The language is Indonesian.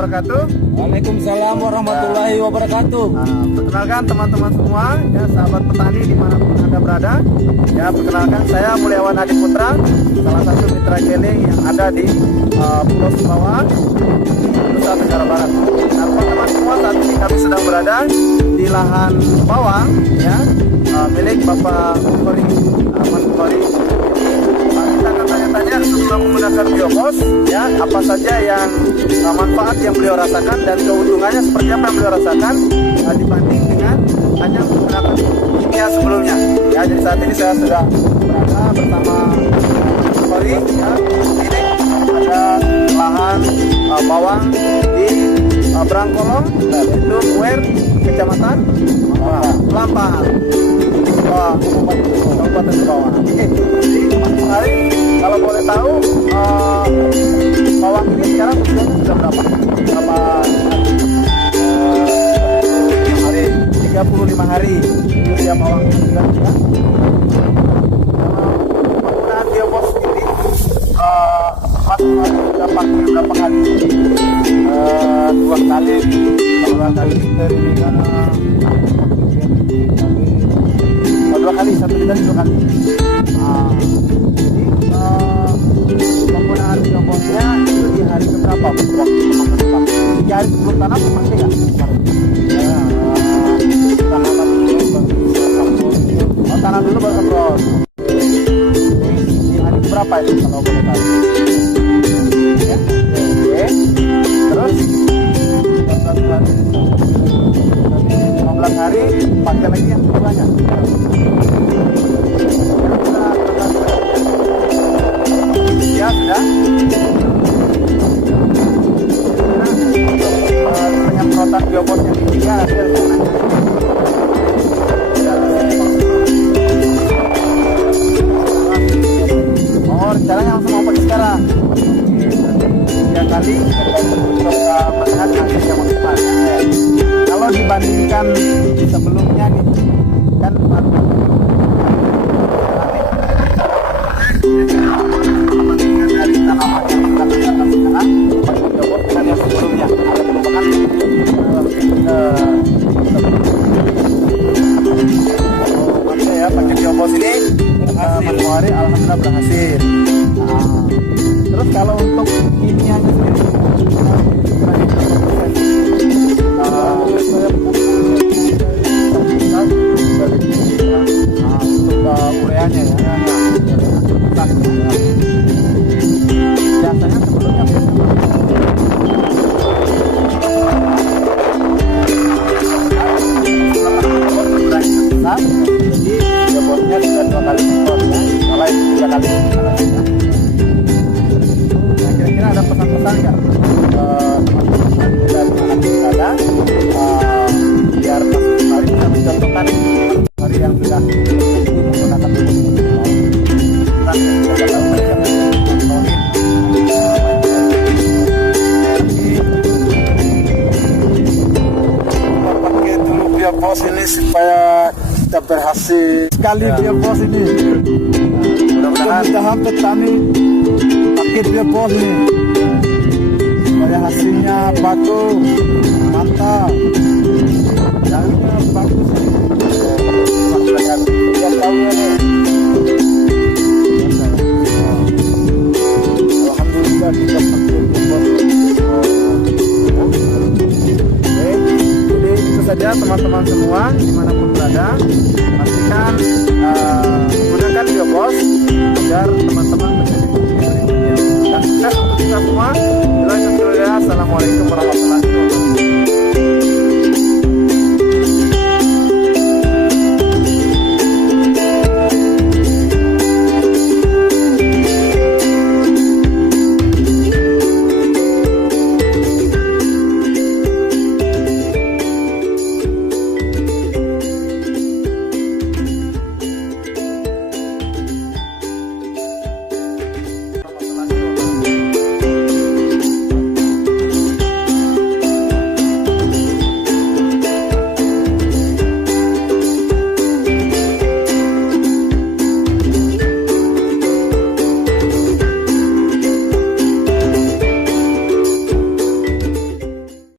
wabarakatuh. Waalaikumsalam warahmatullahi wabarakatuh. Perkenalkan teman-teman semua, ya sahabat petani dimanapun Anda berada. Ya, perkenalkan saya Mulyawan Adi Putra, salah satu mitra keling yang ada di Pulau Sumbawa, Nusa Tenggara Barat. Nah, teman-teman semua, saat ini kami sedang berada di lahan bawang, ya, milik Bapak Bukhari, Mas Bukhari. Kita akan tanya-tanya setelah menggunakan biopos, ya, apa saja yang manfaat yang beliau rasakan dan keuntungannya seperti apa yang beliau rasakan dibanding dengan hanya menggunakan kimia sebelumnya. Ya, jadi saat ini saya sudah berada bersama Bukhari, ya. Ini ada lahan bawang di Brangkolong, yaitu Muer, Kecamatan Lampang, Kabupaten Sumbawa. Oke, Mas Bukhari, kalau boleh tahu bawang ini sekarang usianya sudah berapa? Berapa hari? 35 hari usia bawang sudah. Penggunaan biopos ini Mas Bukhari sudah pakai berapa kali? 2 kali. Kalau kali liter ini kan 2 kali, 1 liter 2 kali. Jadi penggunaan bioposnya itu di hari keberapa? Waktu 3 hari sebelum tanam pakai nggak? Tanam dulu baru semprot. Di hari berapa itu kalau boleh tahu? Ya, oke. Terus 15 hari pakai lagi yang keduanya. Ya sudah. Penyemprotan biopos yang ketiga hasil sana. Oh, rencananya langsung mau pakai sekarang. 3 kali untuk melihat hasil yang maksimal. Kalau dibandingkan sebelumnya nih, kan dari tanaman yang kita gunakan sekarang, pakai biopos dengan yang sebelumnya ada perubahan. Maksudnya ya, pakai biopos ini Mas Bukhari alhamdulillah berhasil. Terus kalau untuk kimianya sendiri, untuk ureanya ya, biasanya sebelumnya jadi bioposnya sudah 2 kali semprot ya, kalau itu 3 kali. Nah, kira-kira ada pesan-pesan nggak teman-teman dari mana kita ada biar Mas Bukhari bisa mencontohkan hari yang sudah menggunakan pakai dulu biopos ini supaya kita berhasil sekali biopos ini. Mudah-mudahan petani pakai biopos ini supaya hasilnya bagus, mantap, daunnya bagus. Yang tahunya nih, alhamdulillah kita pakai biopos. Jadi itu saja teman-teman semua dimanapun berada, pastikan gunakan biopos agar teman-teman menjadi dan sukses untuk kita semua.